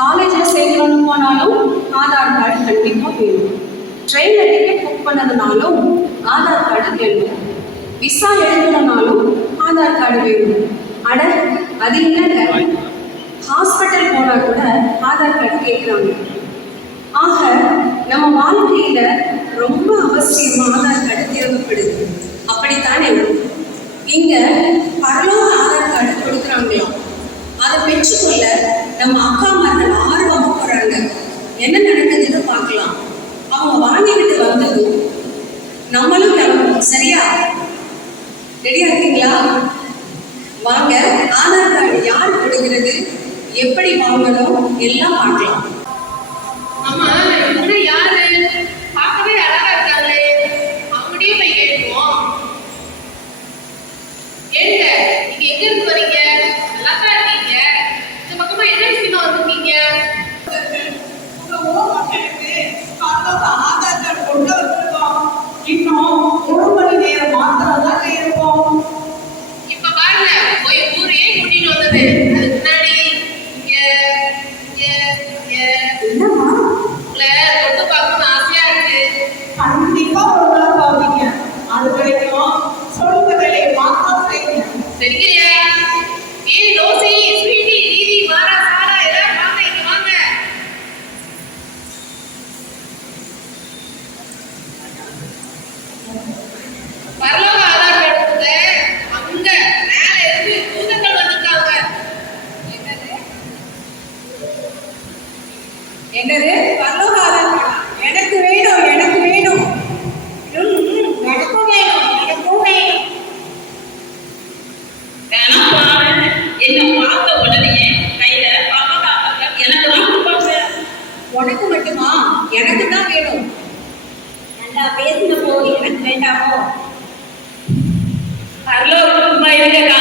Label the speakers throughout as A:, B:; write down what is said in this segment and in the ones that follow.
A: காலேஜில் சேர்க்கணும் போனாலும் ஆதார் கார்டு கண்டிப்பாக வேணும் ட்ரெயின் டிக்கெட் புக் பண்ணதுனாலும் ஆதார் கார்டு வேணும் விசா எழுதணும்னாலும் ஆதார் கார்டு வேணும். அட அது இல்லைங்க ஹாஸ்பிட்டல் போனால் கூட ஆதார் கார்டு கேட்குறாங்க. ஆக நம்ம வாழ்க்கையில் ரொம்ப அவசியமாக ஆதார் கார்டு தேவைப்படுது. அப்படித்தானே? எப்படி வாங்கணும் எல்லாம் பார்க்கலாம்.
B: பரலோக ஆதார்
C: எடுத்துல மேல இருந்து தூதர்கள் வந்திருக்காங்க என்னது?
B: என்னது? எனக்கு வேணும் எனக்கு வேணும். எனக்கும்
D: என்ன பார்த்த உடனே கையில பாப்பா எனக்கு தான்
B: உனக்கு மட்டுமா? எனக்கு தான் வேணும்.
D: நான் பேசின போது எனக்கு வேண்டாமோ பரலோகமா இருக்கா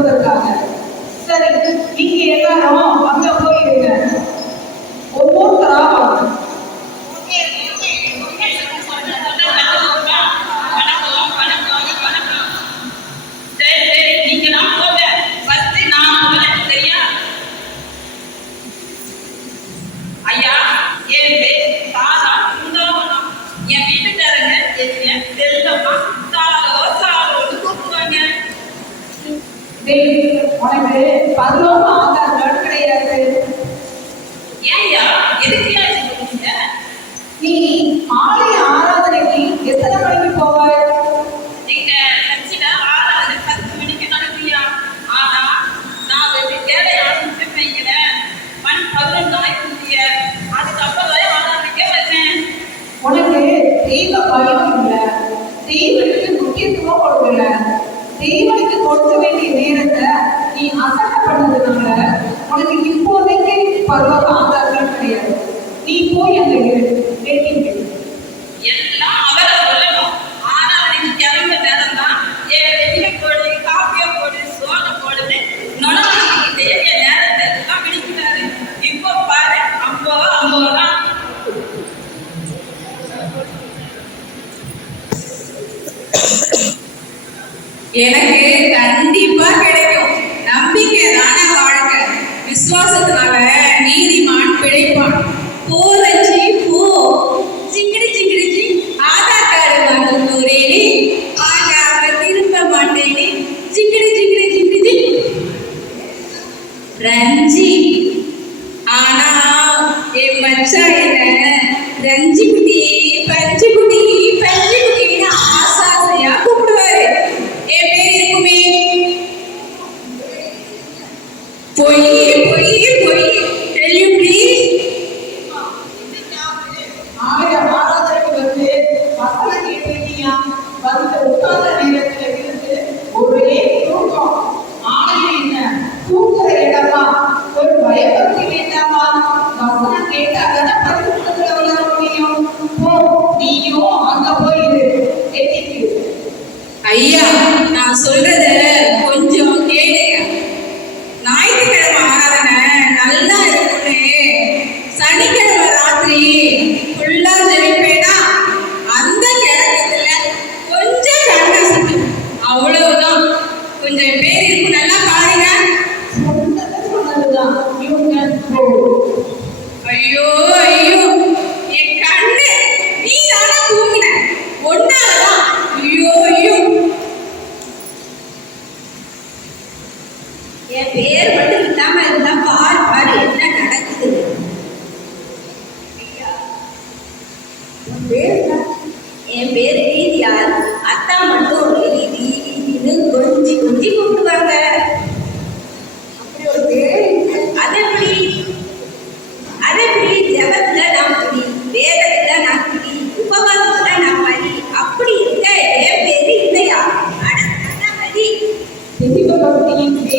D: சொல்வதற்காக
C: சரி
B: நீங்க எல்லாரும் அங்க போயிருங்க. ஒவ்வொருத்தரா
D: সেই অনেকে পাঁচ और भयभक्ति में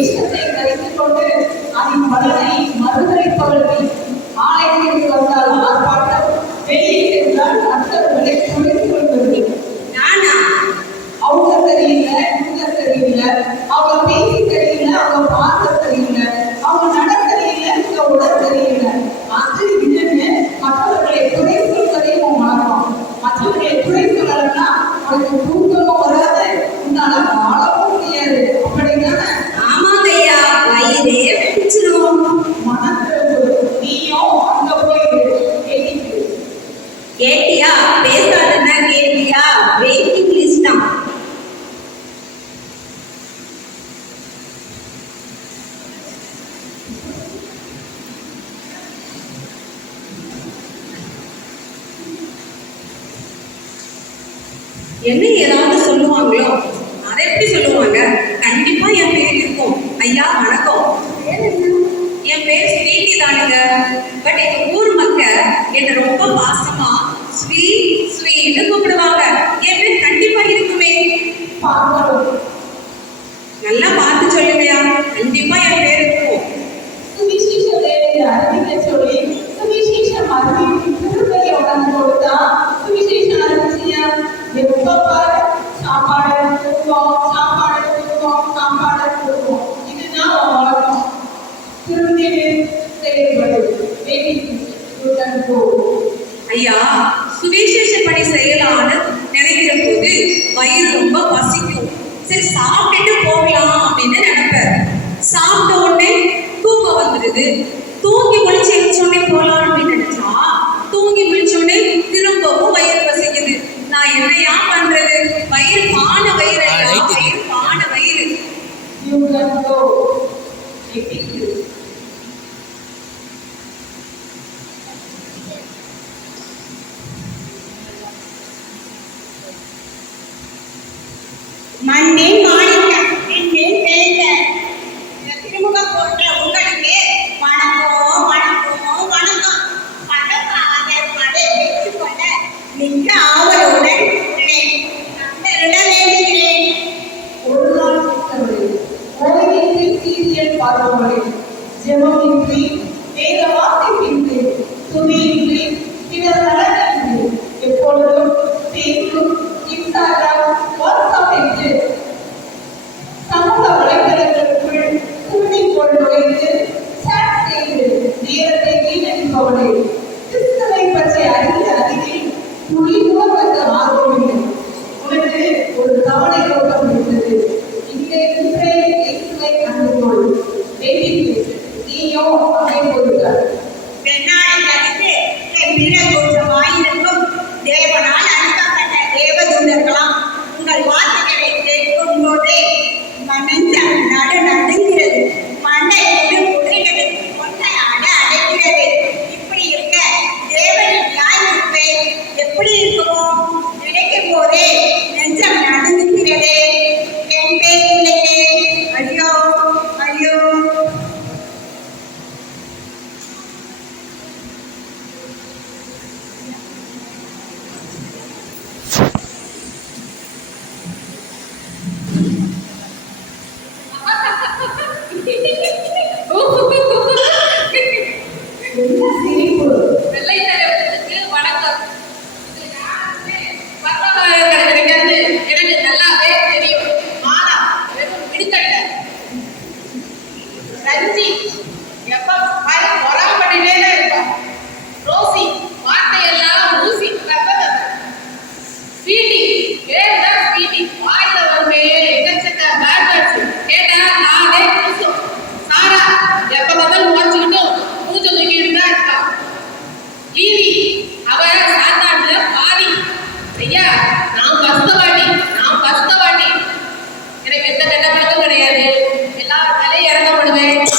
D: விஷயத்தை நினைத்துக் கொண்டு அதன் பலனை மறுதளிப்பவர்கள் என்ன ஏதாவது சொல்லுவாங்களோ அதை எப்படி சொல்லுவாங்க? கண்டிப்பா என் பேர் இருக்கும். ஐயா வணக்கம்.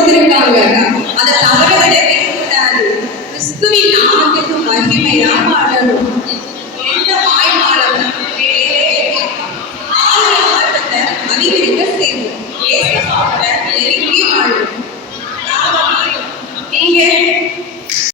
E: கொடுத்திருக்காங்க. அதை தவற விடவே கூடாது.
A: கிறிஸ்துவின் நாமத்துக்கு மகிமையாக